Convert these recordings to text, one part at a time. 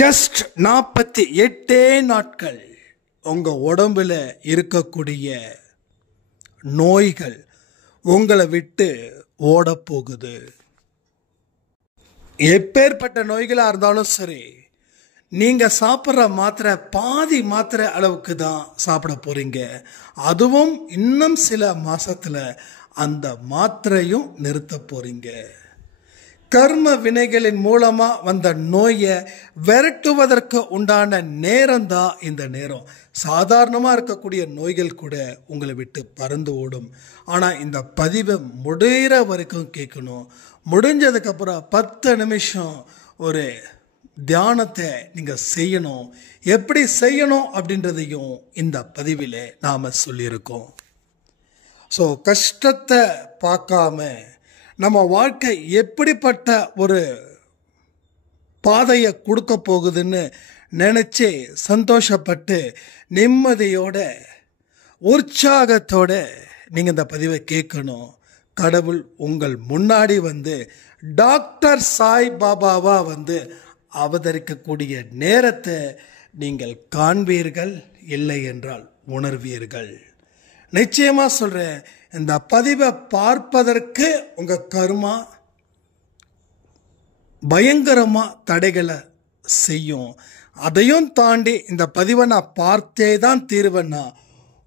Just 48 நாட்கள் உங்க உடம்புல இருக்கக்கூடிய நோய்கள் உங்களை விட்டு ஓட போகுது. எப்பேற்பட்ட நோய்களா இருந்தாலும் சரி, நீங்க சாப்பிட்ற மாத்திரை பாதி மாத்திரை அளவுக்கு தான் சாப்பிட போறீங்க. அதுவும் இன்னும் சில மாசத்துல அந்த மாத்திரையும் நிறுத்த போறீங்க. கர்ம வினைகளின் மூலமா வந்த நோயை விரட்டுவதற்கு உண்டான நேரம் தான் இந்த நேரம். சாதாரணமா இருக்கக்கூடிய நோய்கள் கூட உங்களை விட்டு பறந்து ஓடும். ஆனா இந்த பதிவை முடிகிற வரைக்கும் கேட்கணும். முடிஞ்சதுக்கு அப்புறம் 10 நிமிஷம் ஒரு தியானத்தை நீங்க செய்யணும். எப்படி செய்யணும் அப்படின்றதையும் இந்த பதிவிலே நாம சொல்லியிருக்கோம். ஸோ கஷ்டத்தை பார்க்காம நம்ம வாழ்க்கை எப்படிப்பட்ட ஒரு பாதையை கொடுக்க போகுதுன்னு நினச்சி சந்தோஷப்பட்டு நிம்மதியோட உற்சாகத்தோட நீங்கள் இந்த பதிவை கேட்கணும். கடவுள் உங்கள் முன்னாடி வந்து டாக்டர் சாய் பாபாவா வந்து அவதரிக்கக்கூடிய நேரத்தை நீங்கள் காண்பீர்கள், இல்லை என்றால் உணர்வீர்கள். நிச்சயமா சொல்றேன், இந்த பதிவை பார்ப்பதற்கு உங்க கர்மா பயங்கரமா தடைகளை செய்யும். அதையும் தாண்டி இந்த பதிவை நான் பார்த்தே தான் தீருவேன்னா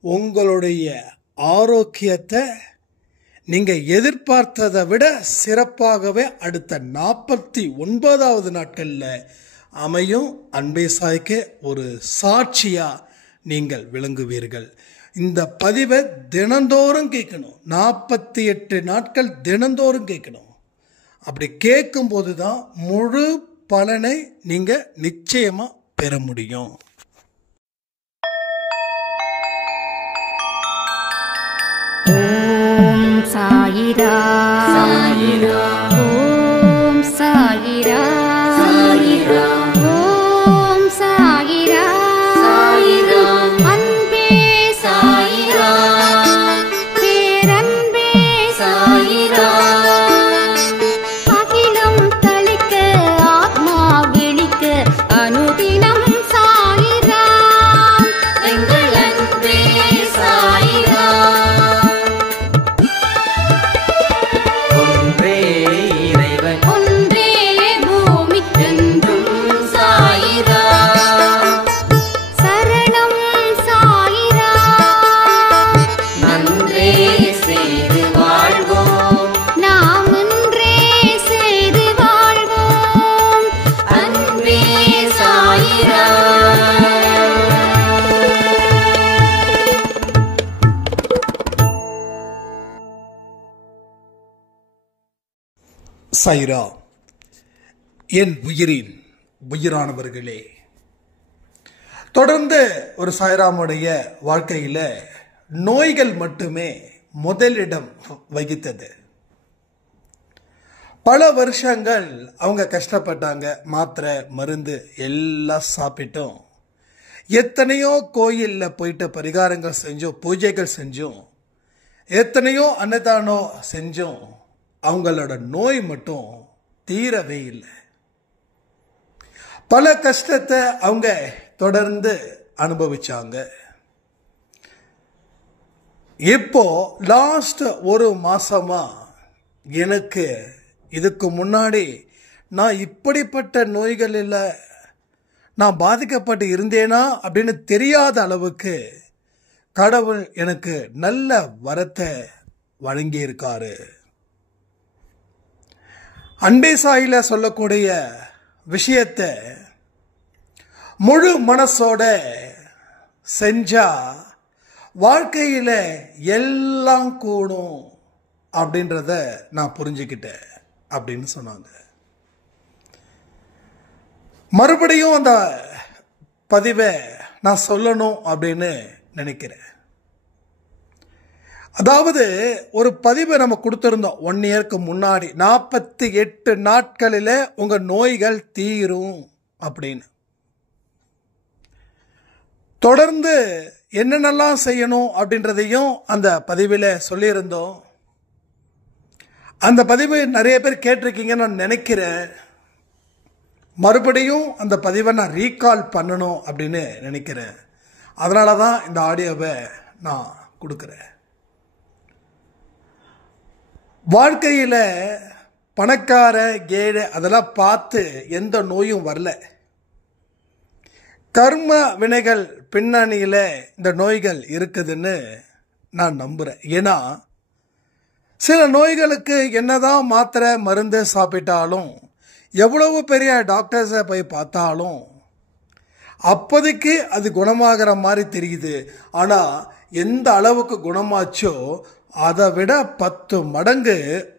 உங்களுடைய ஆரோக்கியத்தை நீங்க எதிர்பார்த்ததை விட சிறப்பாகவே அடுத்த 49வது நாட்கள்ல அமையும். அன்பே சாய்க்கு ஒரு சாட்சியா நீங்கள் விளங்குவீர்கள். இந்த பதிவை தினந்தோறும் கேட்கணும். 48 நாட்கள் தினந்தோறும் கேட்கணும். அப்படி கேட்கும்போது தான் முழு பலனை நீங்க நிச்சயமா பெற முடியும். ஓம் சாயிரா சாயிரா, ஓம் சாயிரா சாயிரா, ஓம் சாயிரா சாயிரா, அன்பே சாயிரா, பேரன்பே சாயிரா, அகிலம் தளிக்க ஆத்மா விழிக்க அனுதினம் சாயிரா, எங்கள் அன்பே சாயிரா. ஒன்றே இறைவன், ஒன்றே பூமிக்கென்றும் சாயிரா, சரணம் சாயிரா, நன்றே செய்து வாழ்வோம், நாம் ஒன்றே செய்து வாழ்வோம், அன்பே சாயிரா. சாயிரா, என் உயிரின் உயிரானவர்களே, தொடர்ந்து ஒரு சாய்ராமுடைய வாழ்க்கையில நோய்கள் மட்டுமே முதலிடம் வகித்தது. பல வருஷங்கள் அவங்க கஷ்டப்பட்டாங்க. மாத்திரை மருந்து எல்லாம் சாப்பிட்டோம். எத்தனையோ கோயில்ல போயிட்டு பரிகாரங்கள் செஞ்சோம், பூஜைகள் செஞ்சோம், எத்தனையோ அன்னதானம் செஞ்சோம். அவங்களோட நோய் மட்டும் தீரவே இல்லை. பல கஷ்டத்தை அவங்க தொடர்ந்து அனுபவிச்சாங்க. இப்போ லாஸ்ட் ஒரு மாசமா எனக்கு இதுக்கு முன்னாடி நான் இப்படிப்பட்ட நோய்களில் நான் பாதிக்கப்பட்டு இருந்தேனா அப்படின்னு தெரியாத அளவுக்கு கடவுள் எனக்கு நல்ல வரத்தை வழங்கியிருக்காரு. அன்பே சாயில சொல்லக்கூடிய விஷயத்தை முழு மனசோட செஞ்சா வாழ்க்கையில எல்லாம் கூடும் அப்படின்றத நான் புரிஞ்சுக்கிட்டேன் அப்படின்னு சொன்னாங்க. மறுபடியும் அந்த பதிவை நான் சொல்லணும் அப்படின்னு நினைக்கிறேன். அதாவது ஒரு பதிவை நம்ம கொடுத்திருந்தோம் 1 இயருக்கு முன்னாடி, 48 நாட்களில் உங்க நோய்கள் தீரும் அப்படின்னு. தொடர்ந்து என்னென்னலாம் செய்யணும் அப்படின்றதையும் அந்த பதிவில் சொல்லியிருந்தோம். அந்த பதிவை நிறைய பேர் கேட்டிருக்கீங்கன்னு நான் நினைக்கிறேன். மறுபடியும் அந்த பதிவை நான் ரீகால் பண்ணணும் அப்படின்னு நினைக்கிறேன். அதனால தான் இந்த ஆடியோவை நான் கொடுக்குறேன். வாழ்க்கையில் பணக்கார ஏழை அதெல்லாம் பார்த்து எந்த நோயும் வரல. கர்ம வினைகள் பின்னணியில் இந்த நோய்கள் இருக்குதுன்னு நான் நம்புகிறேன். ஏன்னா சில நோய்களுக்கு என்னதான் மாத்திரை மருந்து சாப்பிட்டாலும், எவ்வளவு பெரிய டாக்டர்ஸை போய் பார்த்தாலும் அப்போதைக்கு அது குணமாகிற மாதிரி தெரியுது. ஆனால் எந்த அளவுக்கு குணமாச்சோ அதை விட 10 மடங்கு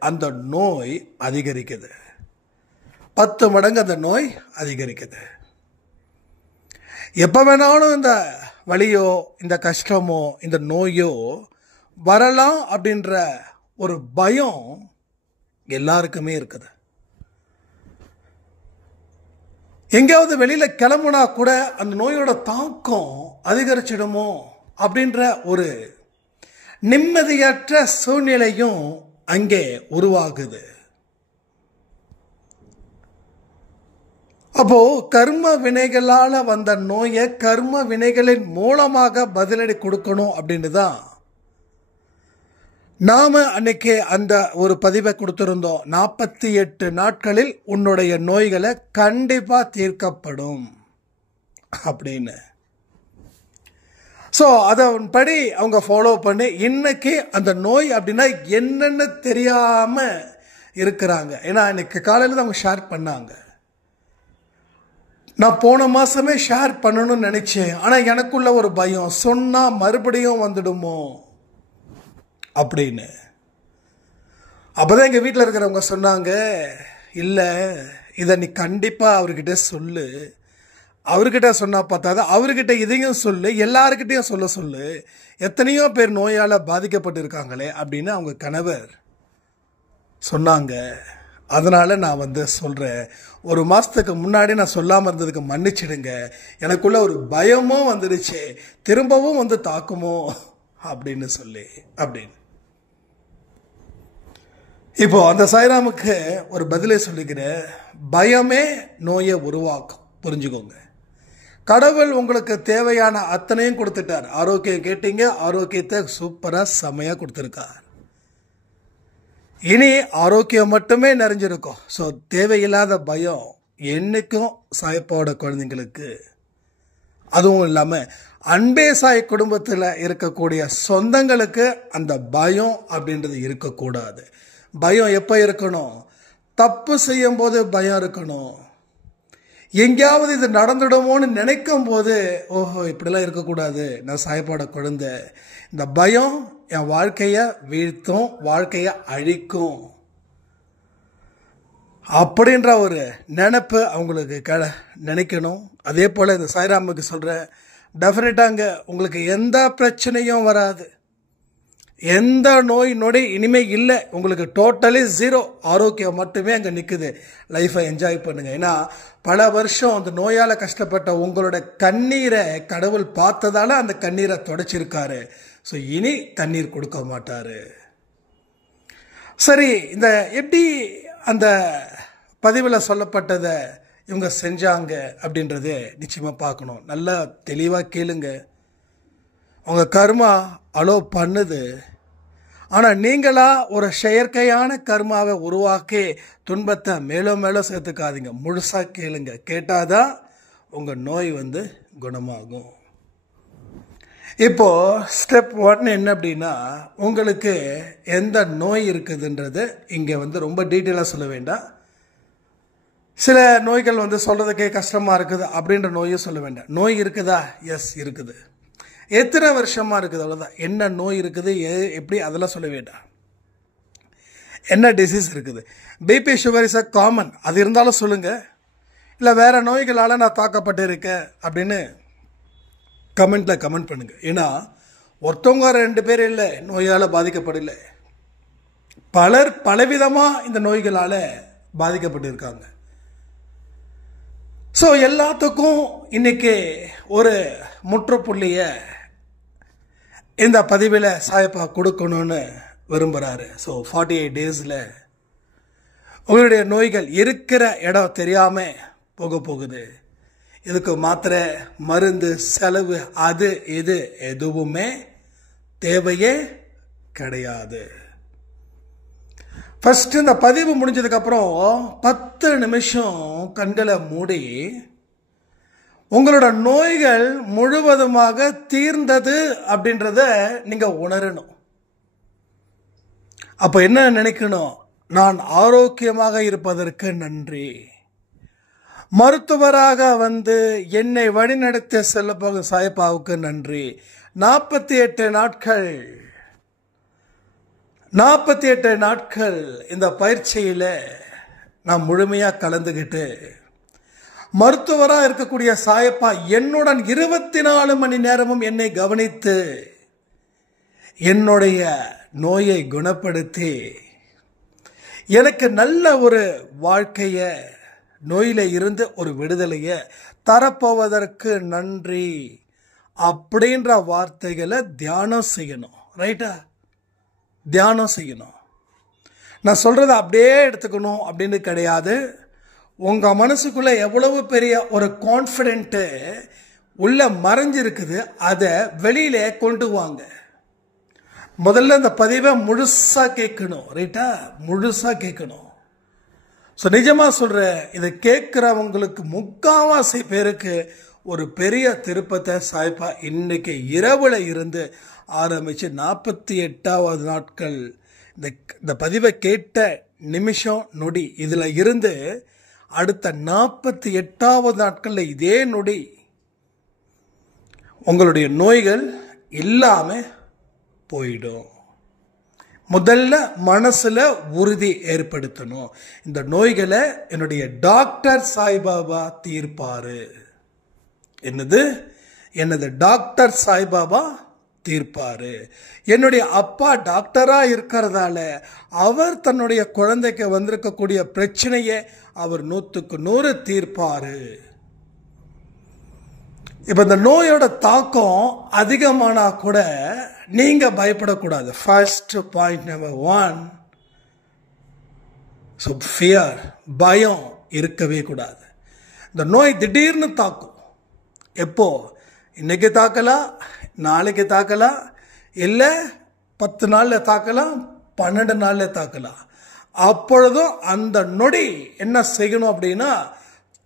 அந்த நோய் அதிகரிக்குது. 10 மடங்கு அந்த நோய் அதிகரிக்குது. எப்போ வேணாலும் இந்த வலியோ இந்த கஷ்டமோ இந்த நோயோ வரலாம் அப்படின்ற ஒரு பயம் எல்லாருக்குமே இருக்குது. எங்கேயாவது வெளியில் கிளம்புனா கூட அந்த நோயோட தாக்கம் அதிகரிச்சிடுமோ அப்படின்ற ஒரு நிம்மதியற்ற சூழ்நிலையும் அங்கே உருவாகுது. அப்போ கர்ம வினைகளால் வந்த நோயை கர்ம வினைகளின் மூலமாக பதிலடி கொடுக்கணும் அப்படின்னு தான் நாம அன்னைக்கு அந்த ஒரு பதிவை கொடுத்திருந்தோம். 48 நாட்களில் உன்னுடைய நோய்களை கண்டிப்பா தீர்க்கப்படும் அப்படின்னு. ஸோ அதன்படி அவங்க ஃபாலோ பண்ணி இன்னைக்கு அந்த நோய் அப்படின்னா என்னன்னு தெரியாம இருக்கிறாங்க. ஏன்னா இன்னைக்கு காலையில் தான் அவங்க ஷேர் பண்ணாங்க. நான் போன மாசமே ஷேர் பண்ணணும்னு நினைச்சேன். ஆனால் எனக்குள்ள ஒரு பயம், சொன்னா மறுபடியும் வந்துடுமோ அப்படின்னு. அப்போதான் எங்கள் வீட்டில் இருக்கிறவங்க சொன்னாங்க, இல்லை இதை நீ கண்டிப்பாக அவர்கிட்ட சொல்லு. அவர்கிட்ட சொன்னால் பார்த்தாத, அவர்கிட்ட இதையும் சொல்லு, எல்லாருக்கிட்டையும் சொல்லு. எத்தனையோ பேர் நோயால் பாதிக்கப்பட்டு இருக்காங்களே அப்படின்னு அவங்க கணவர் சொன்னாங்க. அதனால் நான் சொல்கிறேன், ஒரு மாதத்துக்கு முன்னாடி நான் சொல்லாமல் இருந்ததுக்கு மன்னிச்சிடுங்க. எனக்குள்ள ஒரு பயமும் வந்துடுச்சு, திரும்பவும் தாக்குமோ அப்படின்னு சொல்லி அப்படின்னு. இப்போ அந்த சாய்ராமுக்கு ஒரு பதிலை சொல்லிக்கிறேன். பயமே நோயை உருவாக்கும், புரிஞ்சுக்கோங்க. கடவுள் உங்களுக்கு தேவையான அத்தனையும் கொடுத்துட்டார். ஆரோக்கியம் கேட்டீங்க, ஆரோக்கியத்தை சூப்பராக செமையாக கொடுத்துருக்கார். இனி ஆரோக்கியம் மட்டுமே நிறைஞ்சிருக்கும். ஸோ தேவையில்லாத பயம் என்னைக்கும் சாயப்பாவோட குழந்தைங்களுக்கு, அதுவும் இல்லாமல் அன்பே சாய் குடும்பத்தில் இருக்கக்கூடிய சொந்தங்களுக்கு அந்த பயம் அப்படின்றது இருக்கக்கூடாது. பயம் எப்போ இருக்கணும்? தப்பு செய்யும் போது பயம் இருக்கணும். எங்கேயாவது இது நடந்துடுமோன்னு நினைக்கும் போது, ஓஹோ இப்படிலாம் இருக்கக்கூடாது, நான் சாயப்பாட குழந்தை, இந்த பயம் என் வாழ்க்கையை வீழ்த்தும், வாழ்க்கையை அழிக்கும் அப்படின்ற ஒரு நினைப்பு அவங்களுக்கு நினைக்கணும். அதே போல் இந்த சாய்ராமுக்கு சொல்கிறேன், டெஃபினட்டாங்க உங்களுக்கு எந்த பிரச்சனையும் வராது, எந்த நோய் நொடி இனிமே இல்லை. உங்களுக்கு டோட்டலி 0 ஆரோக்கியம் மட்டுமே அங்கே நிற்குது. லைஃப்பை என்ஜாய் பண்ணுங்க. ஏன்னா பல வருஷம் அந்த நோயால் கஷ்டப்பட்ட உங்களோட கண்ணீரை கடவுள் பார்த்ததால அந்த கண்ணீரை தொடச்சிருக்காரு. ஸோ இனி தண்ணீர் கொடுக்க மாட்டாரு. சரி, இந்த எப்படி அந்த பதிவில் சொல்லப்பட்டதை இவங்க செஞ்சாங்க அப்படின்றது நிச்சயமாக பார்க்கணும். நல்லா தெளிவாக கேளுங்க. உங்க கர்மா அலோ பண்ணுது. ஆனால் நீங்களா ஒரு செயற்கையான கர்மாவை உருவாக்கி துன்பத்தை மேலும் மேலும் சேர்த்துக்காதீங்க. முழுசாக கேளுங்க. கேட்டாதான் உங்கள் நோய் குணமாகும். இப்போ ஸ்டெப் 1 என்ன அப்படின்னா, உங்களுக்கு எந்த நோய் இருக்குதுன்றது இங்கே ரொம்ப டீட்டெயிலாக சொல்ல வேண்டாம். சில நோய்கள் சொல்கிறதுக்கே கஷ்டமாக இருக்குது அப்படின்ற நோயும் சொல்ல வேண்டாம். நோய் இருக்குதா? எஸ் இருக்குது. எத்தனை வருஷமாக இருக்குது, அவ்வளோதான். என்ன நோய் இருக்குது, எப்படி, அதெல்லாம் சொல்ல வேண்டாம். என்ன டிசீஸ் இருக்குது, BP sugar is a common, அது இருந்தாலும் சொல்லுங்கள். இல்லை வேறு நோய்களால் நான் தாக்கப்பட்டு இருக்கேன் அப்படின்னு கமெண்ட்டில் கமெண்ட் பண்ணுங்கள். ஏன்னா ஒருத்தவங்க 2 பேர் இல்லை நோயால் பாதிக்கப்படல, பலர் பலவிதமாக இந்த நோய்களால் பாதிக்கப்பட்டு இருக்காங்க. ஸோ எல்லாத்துக்கும் இன்னைக்கு ஒரு முற்றுப்புள்ளியை இந்த பதிவில் சாயப்பா கொடுக்கணும்னு விரும்புகிறாரு. ஸோ 48 டேஸில் உங்களுடைய நோய்கள் இருக்கிற இடம் தெரியாமல் போக போகுது. இதுக்கு மாத்திரை, மருந்து, செலவு, அது இது எதுவுமே தேவையே கிடையாது. ஃபர்ஸ்ட் இந்த பதிவு முடிஞ்சதுக்கு அப்புறம் 10 நிமிஷம் கண்களை மூடி உங்களோட நோய்கள் முழுவதுமாக தீர்ந்தது அப்படின்றத நீங்க உணரணும். அப்ப என்ன நினைக்கணும்? நான் ஆரோக்கியமாக இருப்பதற்கு நன்றி. மருத்துவராக வந்து என்னை வழிநடத்த செல்ல போகும் சாயப்பாவுக்கு நன்றி. 48 நாட்கள் இந்த பயிற்சியில நான் முழுமையா கலந்துகிட்டு மருத்துவராக இருக்கக்கூடிய சாயப்பா என்னுடன் 24 மணி நேரமும் என்னை கவனித்து என்னுடைய நோயை குணப்படுத்தி எனக்கு நல்ல ஒரு வாழ்க்கைய, நோயில இருந்து ஒரு விடுதலைய தரப்போவதற்கு நன்றி அப்படின்ற வார்த்தைகளை தியானம் செய்யணும். ரைட்டா? தியானம் செய்யணும். நான் சொல்றதை அப்படியே எடுத்துக்கணும் அப்படின்னு கிடையாது. உங்க மனசுக்குள்ள எவ்வளவு பெரிய ஒரு கான்ஃபிடென்ட் உள்ள மறைஞ்சிருக்குது, அதை வெளியில கொண்டு வாங்க. முதல்ல இந்த பதிவை முழுசா கேட்கணும். ரைட்டா? முழுசா கேட்கணும். ஸோ நிஜமா சொல்றேன், இதை கேட்கிறவங்களுக்கு முக்காவாசி பேருக்கு ஒரு பெரிய திருப்பத்தை சாய்ப்பா இன்னைக்கு இரவுல இருந்து ஆரம்பிச்சு 48வது நாட்கள் இந்த பதிவை கேட்ட நிமிஷம் நொடி இதுல இருந்து அடுத்த 48வது நாட்கள்ல இதே நொடி உங்களுடைய நோய்கள் இல்லாம போயிடும். முதல்ல மனசுல உறுதி ஏற்படுத்தணும். இந்த நோய்களை என்னுடைய டாக்டர் சாய்பாபா தீர்ப்பாரு. என்னது டாக்டர் சாய்பாபா தீர்ப்பாரு. என்னுடைய அப்பா டாக்டரா இருக்கிறதால அவர் தன்னுடைய குழந்தைக்கு வந்திருக்கக்கூடிய பிரச்சனையை அவர் 100க்கு 100 தீர்ப்பாரு. இப்ப இந்த நோயோட தாக்கம் அதிகமானா கூட நீங்க பயப்படக்கூடாது. ஃபர்ஸ்ட் பாயிண்ட் நம்பர் 1, ஃபியர், பயம் இருக்கவே கூடாது. இந்த நோய் திடீர்னு தாக்கும். எப்போ? இன்னைக்கு தாக்கலாம், நாளைக்கு தாக்கலாம், இல்லை 10 நாள்ல தாக்கலாம், 12 நாள்ல தாக்கலாம். அப்பொழுதும் அந்த நொடி என்ன செய்யணும் அப்படின்னா,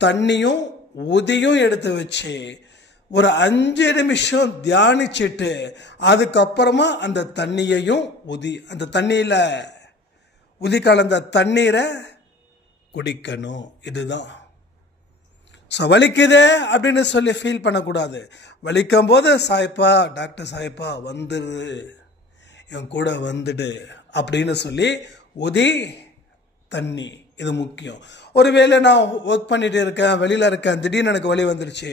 தண்ணியும் உதியும் எடுத்து வச்சு ஒரு 5 நிமிஷம் தியானிச்சுட்டு அதுக்கப்புறமா அந்த தண்ணியையும் அந்த தண்ணியில உதி கலந்த தண்ணீரை குடிக்கணும். இதுதான். ஸோ வலிக்குதே அப்படின்னு சொல்லி ஃபீல் பண்ணக்கூடாது. வலிக்கும் போது சாய்ப்பா, டாக்டர் சாய்ப்பா வந்துடு, என் கூட வந்துடு அப்படின்னு சொல்லி உதி தண்ணி, இது முக்கியம். ஒருவேளை நான் ஒர்க் பண்ணிட்டு இருக்கேன், வெளியில இருக்கேன், திடீர்னு எனக்கு வலி வந்துருச்சு,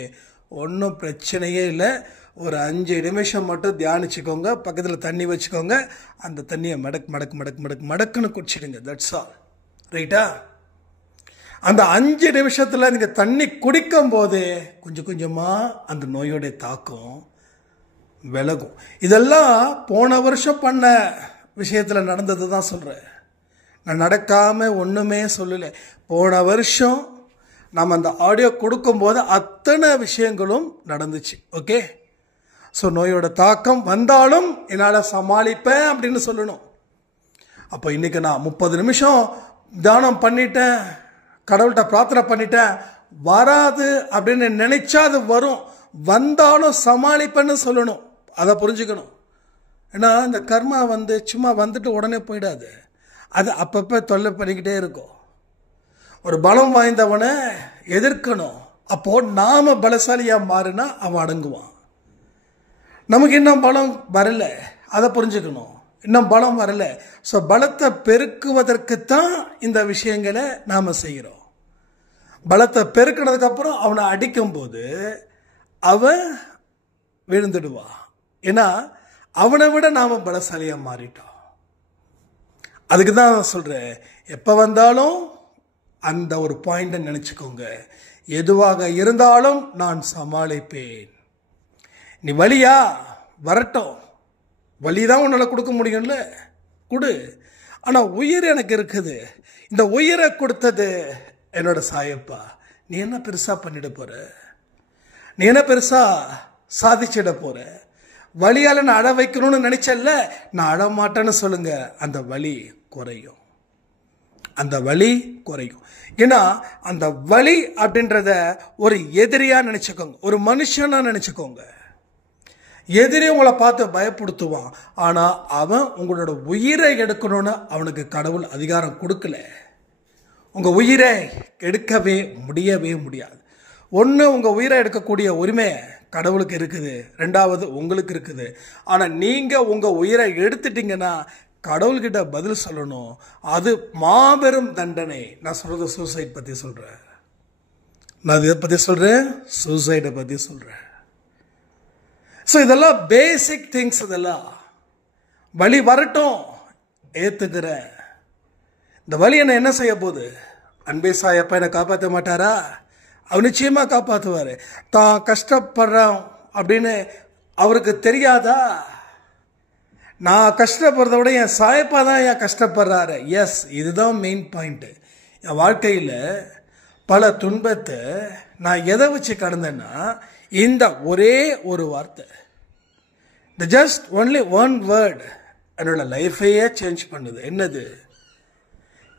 ஒன்றும் பிரச்சனையே இல்லை. ஒரு 5 நிமிஷம் மட்டும் தியானிச்சுக்கோங்க, பக்கத்தில் தண்ணி வச்சுக்கோங்க, அந்த தண்ணியை மடக்குன்னு குடிச்சிடுங்க. That's all. ரைட்டா? அந்த 5 நிமிஷத்துல நீங்க தண்ணி குடிக்கும் போது கொஞ்சம் கொஞ்சமா அந்த நோயோடைய தாக்கம் விலகும். இதெல்லாம் போன வருஷம் பண்ண விஷயத்துல நடந்தது தான் சொல்றேன். நான் நடக்காம ஒண்ணுமே சொல்லல. போன வருஷம் நாம் அந்த ஆடியோ கொடுக்கும்போது அத்தனை விஷயங்களும் நடந்துச்சு. ஓகே? ஸோ நோயோட தாக்கம் வந்தாலும் என்னால் சமாளிப்பேன் அப்படின்னு சொல்லணும். அப்போ இன்னைக்கு நான் 30 நிமிஷம் தியானம் பண்ணிட்டேன், கடவுள்கிட்ட பிரார்த்தனை பண்ணிட்டேன், வராது அப்படின்னு நினைச்சா அது வரும், வந்தாலும் சமாளிப்பேன்னு சொல்லணும். அதை புரிஞ்சுக்கணும். ஏன்னா இந்த கர்மா சும்மா வந்துட்டு உடனே போயிடாது, அது அப்பப்போ தொல்லை பண்ணிக்கிட்டே இருக்கும். ஒரு பலம் வாய்ந்தவனை எதிர்க்கணும். அப்போ நாம பலசாலியா மாறினா அவன் அடங்குவான். நமக்கு இன்னும் பலம் வரல, அதை புரிஞ்சுக்கணும். இன்னும் பலம் வரல. ஸோ பலத்தை பெருக்குவதற்குத்தான் இந்த விஷயங்களை நாம செய்கிறோம். பலத்தை பெருக்கினதுக்கு அப்புறம் அவனை அடிக்கும் போது அவன் விழுந்துடுவான். ஏன்னா அவனை விட நாம பலசாலியா மாறிட்டோம். அதுக்கு தான் சொல்றேன், எப்ப வந்தாலும் அந்த ஒரு பாயிண்ட நினைச்சுக்கோங்க. எதுவாக இருந்தாலும் நான் சமாளிப்பேன். நீ வலியா வரட்டும், வலிதான் உன்னால கொடுக்க முடியும்ல, கொடு. ஆனா உயிர் எனக்கு இருக்குது, இந்த உயிரை கொடுத்தது என்னோட சாயப்பா. நீ என்ன பெருசா பண்ணிட போற, நீ என்ன பெருசா சாதிச்சிட போற, வலியால நான் அழ வைக்கணும்னு நினைச்சல்ல, நான் அழமாட்டேன்னு சொல்லுங்க, அந்த வலி குறையும், அந்த வலி குறையும். ஏன்னா அந்த வலி அப்படின்றத ஒரு எதிரியா நினைச்சுக்கோங்க, ஒரு மனுஷனா நினைச்சுக்கோங்க. எதிரி உங்களை பார்த்து பயப்படுத்துவான், ஆனா அவன் உங்களோட உயிரை எடுக்கணும்னு அவனுக்கு கடவுள் அதிகாரம் கொடுக்கல. உங்க உயிரை எடுக்கவே முடியவே முடியாது. ஒன்று, உங்க உயிரை எடுக்கக்கூடிய உரிமை கடவுளுக்கு இருக்குது, ரெண்டாவது உங்களுக்கு இருக்குது. ஆனா நீங்க உங்க உயிரை எடுத்துட்டீங்கன்னா கடவுள்கிட்ட பதில் சொல்லணும். அது மாபெரும் தண்டனை. நான் சொல்றது சூசைட் பத்தி சொல்றேன். நான் இதை பத்தி சொல்றேன், சூசைடை பத்தி சொல்றேன். ஸோ இதெல்லாம் பேசிக் திங்ஸ். இதெல்லாம் வலி வரட்டும், ஏத்துக்கிறேன். இந்த வலி என்ன செய்ய போகுது? அன்பே சாயப்பா என்னை காப்பாற்ற மாட்டாரா? அவர் நிச்சயமா காப்பாற்றுவாரு. தான் கஷ்டப்படுறோம் அப்படின்னு அவருக்கு தெரியாதா? நான் கஷ்டப்படுறத விட என் சாயப்பா தான் என் கஷ்டப்படுறாரு. எஸ், இதுதான் மெயின் பாயிண்ட். என் வாழ்க்கையில் பல துன்பத்தை நான் எதை வச்சு கடந்தேன்னா, இந்த ஒரே ஒரு வார்த்தை, இந்த ஜஸ்ட் ஒன்லி ஒன் வேர்ட் என்னோட லைஃபையே சேஞ்ச் பண்ணுது. என்னது?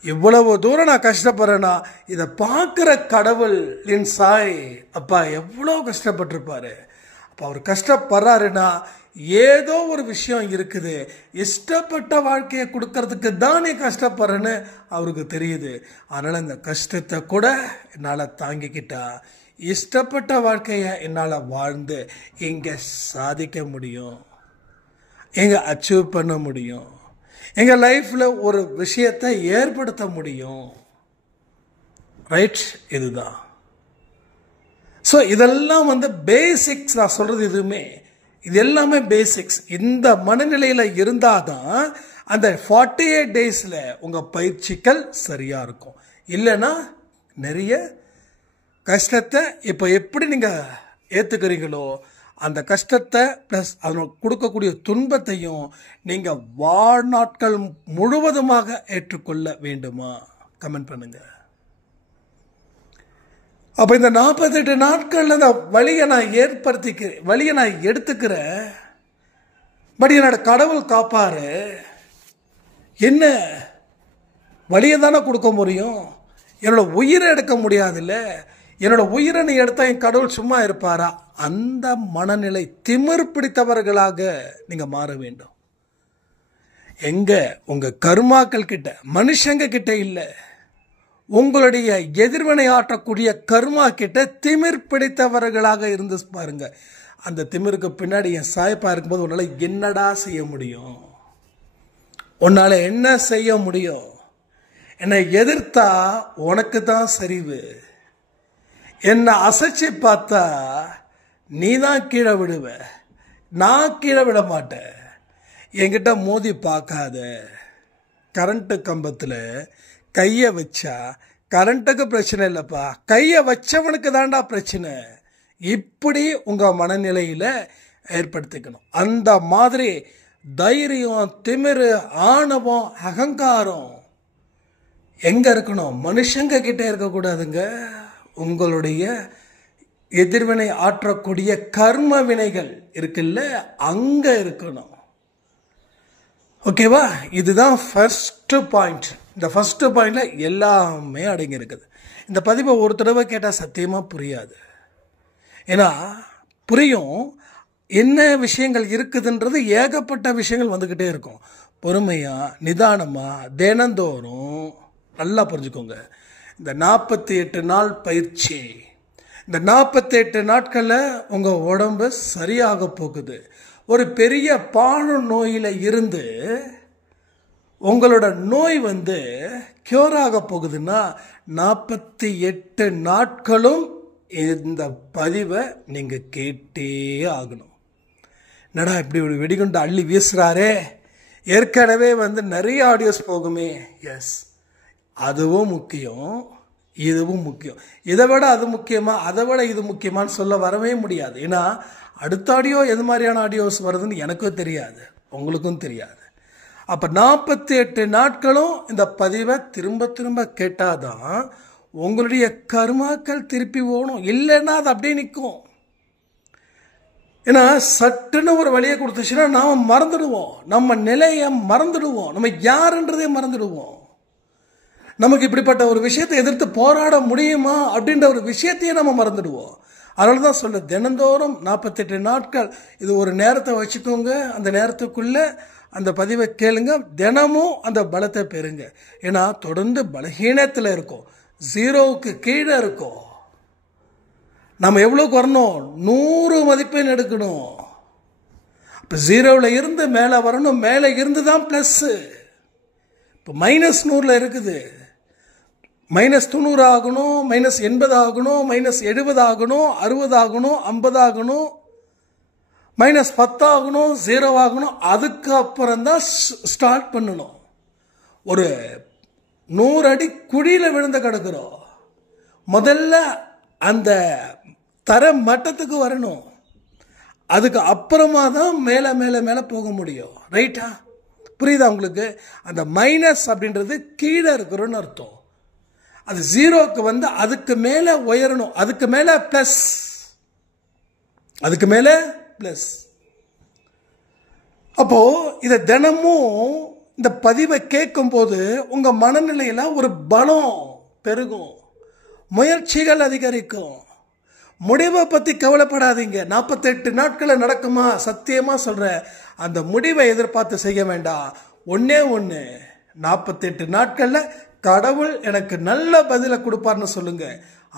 இவ்வளவு தூரம் நான் கஷ்டப்படுறேன்னா இதை பார்க்குற கடவுள் என் சாய் அப்பா எவ்வளோ கஷ்டப்பட்டிருப்பாரு. அப்போ அவர் கஷ்டப்படுறாருன்னா ஏதோ ஒரு விஷயம் இருக்குது. இஷ்டப்பட்ட வாழ்க்கையை கொடுக்கறதுக்கு தான் நீ கஷ்டப்படுறேன்னு அவருக்கு தெரியுது. அதனால இந்த கஷ்டத்தை கூட என்னால் தாங்கிக்கிட்டா இஷ்டப்பட்ட வாழ்க்கையை என்னால் வாழ்ந்து இங்கே சாதிக்க முடியும், இங்கே அச்சீவ் பண்ண முடியும், எங்கள் லைஃப்பில் ஒரு விஷயத்தை ஏற்படுத்த முடியும். ரைட்? இதுதான். ஸோ இதெல்லாம் பேசிக்ஸ். நான் சொல்றது எதுவுமே இது எல்லாமே பேசிக்ஸ். இந்த மனநிலையில் இருந்தாதான் அந்த 48 டேஸில் உங்கள் பயிற்சிகள் சரியாக இருக்கும். இல்லைன்னா நிறைய கஷ்டத்தை இப்போ எப்படி நீங்கள் ஏற்றுக்கிறீங்களோ அந்த கஷ்டத்தை ப்ளஸ் அதனால் கொடுக்கக்கூடிய துன்பத்தையும் நீங்கள் வாழ்நாட்கள் முழுவதுமாக ஏற்றுக்கொள்ள வேண்டுமா? கமெண்ட் பண்ணுங்க. அப்போ இந்த 48 நாட்களில் இந்த வழியை நான் ஏற்படுத்திக்கிறேன், வழியை நான் எடுத்துக்கிறேன். பட் என்னோட கடவுள் காப்பாரு. என்ன வழியை தானே கொடுக்க முடியும், என்னோட உயிரை எடுக்க முடியாதுல்ல. என்னோட உயிரை நீ எடுத்தா என் கடவுள் சும்மா இருப்பாரா? அந்த மனநிலை திமிர் பிடித்தவர்களாக நீங்க மாற வேண்டும். எங்க உங்க கர்மாக்கள் கிட்ட, மனுஷங்க கிட்ட இல்ல, உங்களுடைய எதிர்வினை ஆற்றக்கூடிய கர்மா கிட்ட திமிர் பிடித்தவர்களாக இருந்து பாருங்க. அந்த திமிருக்கு பின்னாடி என் சாயப்பா இருக்கும்போது உன்னால என்னடா செய்ய முடியும்? உன்னால என்ன செய்ய முடியும்? என்னை எதிர்த்தா உனக்கு தான் சரிவு. என்னை அசைச்சு பார்த்தா நீ தான் கீழே விடுவ, நான் கீழே விட மாட்டேன். என்கிட்ட மோதி பார்க்காத. கரண்ட்டு கம்பத்தில் கையை வச்சா கரண்ட்டுக்கு பிரச்சனை இல்லைப்பா, கையை வச்சவனுக்கு தாண்டா பிரச்சனை. இப்படி உங்கள் மனநிலையில் ஏற்படுத்திக்கணும். அந்த மாதிரி தைரியம், திமிரு, ஆணவம், அகங்காரம் எங்கே இருக்கணும்? மனுஷங்க கிட்டே இருக்கக்கூடாதுங்க. உங்களுடைய எதிர்வினை ஆற்றக்கூடிய கர்ம வினைகள் இருக்குல்ல, அங்க இருக்கணும். ஓகேவா? இதுதான் ஃபர்ஸ்ட் பாயிண்ட். இந்த ஃபர்ஸ்ட் பாயிண்ட்ல எல்லாமே அடங்கி இருக்குது. இந்த பதிவை ஒரு தடவை கேட்டால் சத்தியமா புரியாது. ஏன்னா புரியும் என்ன விஷயங்கள் இருக்குதுன்றது, ஏகப்பட்ட விஷயங்கள் வந்துக்கிட்டே இருக்கும். பொறுமையா நிதானமா தினந்தோறும் நல்லா புரிஞ்சுக்கோங்க. இந்த 48 நாள் பயிற்சி, இந்த 48 நாட்களில் உங்கள் உடம்பு சரியாக போகுது. ஒரு பெரிய பாழு நோயில் இருந்து உங்களோட நோய் கியூராக போகுதுன்னா 48 நாட்களும் இந்த பதிவை நீங்கள் கேட்டே ஆகணும். என்னடா இப்படி ஒரு வெடிகுண்டு அள்ளி வீசுறாரே, ஏற்கனவே நிறைய ஆடியோஸ் போகுமே. எஸ், அதுவும் முக்கியம், இதுவும் முக்கியம். இதை விட அது முக்கியமா, அதை விட இது முக்கியமானு சொல்ல வரவே முடியாது. ஏன்னா அடுத்த ஆடியோ எது மாதிரியான ஆடியோஸ் வருதுன்னு எனக்கும் தெரியாது, உங்களுக்கும் தெரியாது. அப்போ 48 நாட்களும் இந்த பதிவை திரும்ப திரும்ப கேட்டாதான் உங்களுடைய கர்மாக்கள் திருப்பி ஓடும். இல்லைன்னா அது அப்படியே நிற்கும். ஏன்னா சட்டுன்னு ஒரு வழியை கொடுத்துச்சுன்னா நாம் மறந்துடுவோம், நம்ம நிலையை மறந்துடுவோம், நம்ம யாருன்றதே மறந்துடுவோம். நமக்கு இப்படிப்பட்ட ஒரு விஷயத்தை எதிர்த்து போராட முடியுமா அப்படின்ற ஒரு விஷயத்தையே நம்ம மறந்துடுவோம். அதனால தான் சொல்ல, தினந்தோறும் 48 நாட்கள் இது ஒரு நேரத்தை வச்சுக்கோங்க. அந்த நேரத்துக்குள்ள அந்த பதிவை கேளுங்க. தினமும் அந்த பலத்தை பெறுங்க. ஏன்னா தொடர்ந்து பலகீனத்தில் இருக்கும், 0க்கு கீழே இருக்கும். நம்ம எவ்வளோக்கு வரணும்? 100 மதிப்பெண் எடுக்கணும். இப்போ 0வில் இருந்து மேலே வரணும். மேலே இருந்து தான் ப்ளஸ்ஸு. இப்போ -100ல் இருக்குது. -90 ஆகணும், -80 ஆகணும், -70 ஆகணும், 60 ஆகணும், 50 ஆகணும், -10 ஆகணும், 0 ஆகணும். அதுக்கப்புறம் தான் ஸ்டார்ட் பண்ணணும். ஒரு 100 அடி குழியில் விழுந்து கிடக்கிறோம். முதல்ல அந்த தர மட்டத்துக்கு வரணும். அதுக்கு அப்புறமா தான் மேலே மேலே மேலே போக முடியும். ரைட்டா? புரியுதா உங்களுக்கு? அந்த மைனஸ் அப்படின்றது கீழே இருக்கிறோன்னு அர்த்தம். அது 0க்கு வந்து அதுக்கு மேலே உயரணும். அதுக்கு மேலே ப்ளஸ், அதுக்கு மேலே ப்ளஸ். அப்போ இதை தினமும் இந்த பதிவை கேட்கும் போது உங்க மனநிலையில ஒரு பலம் பெருகும், முயற்சிகள் அதிகரிக்கும். முடிவை பத்தி கவலைப்படாதீங்க. 48 நாட்கள் நடக்குமா? சத்தியமா சொல்றேன், அந்த முடிவை எதிர்பார்த்து செய்ய வேண்டாம். ஒன்னே ஒன்று, 48 நாட்கள்ல கடவுள் எனக்கு நல்ல பதிலை கொடுப்பார்னு சொல்லுங்க.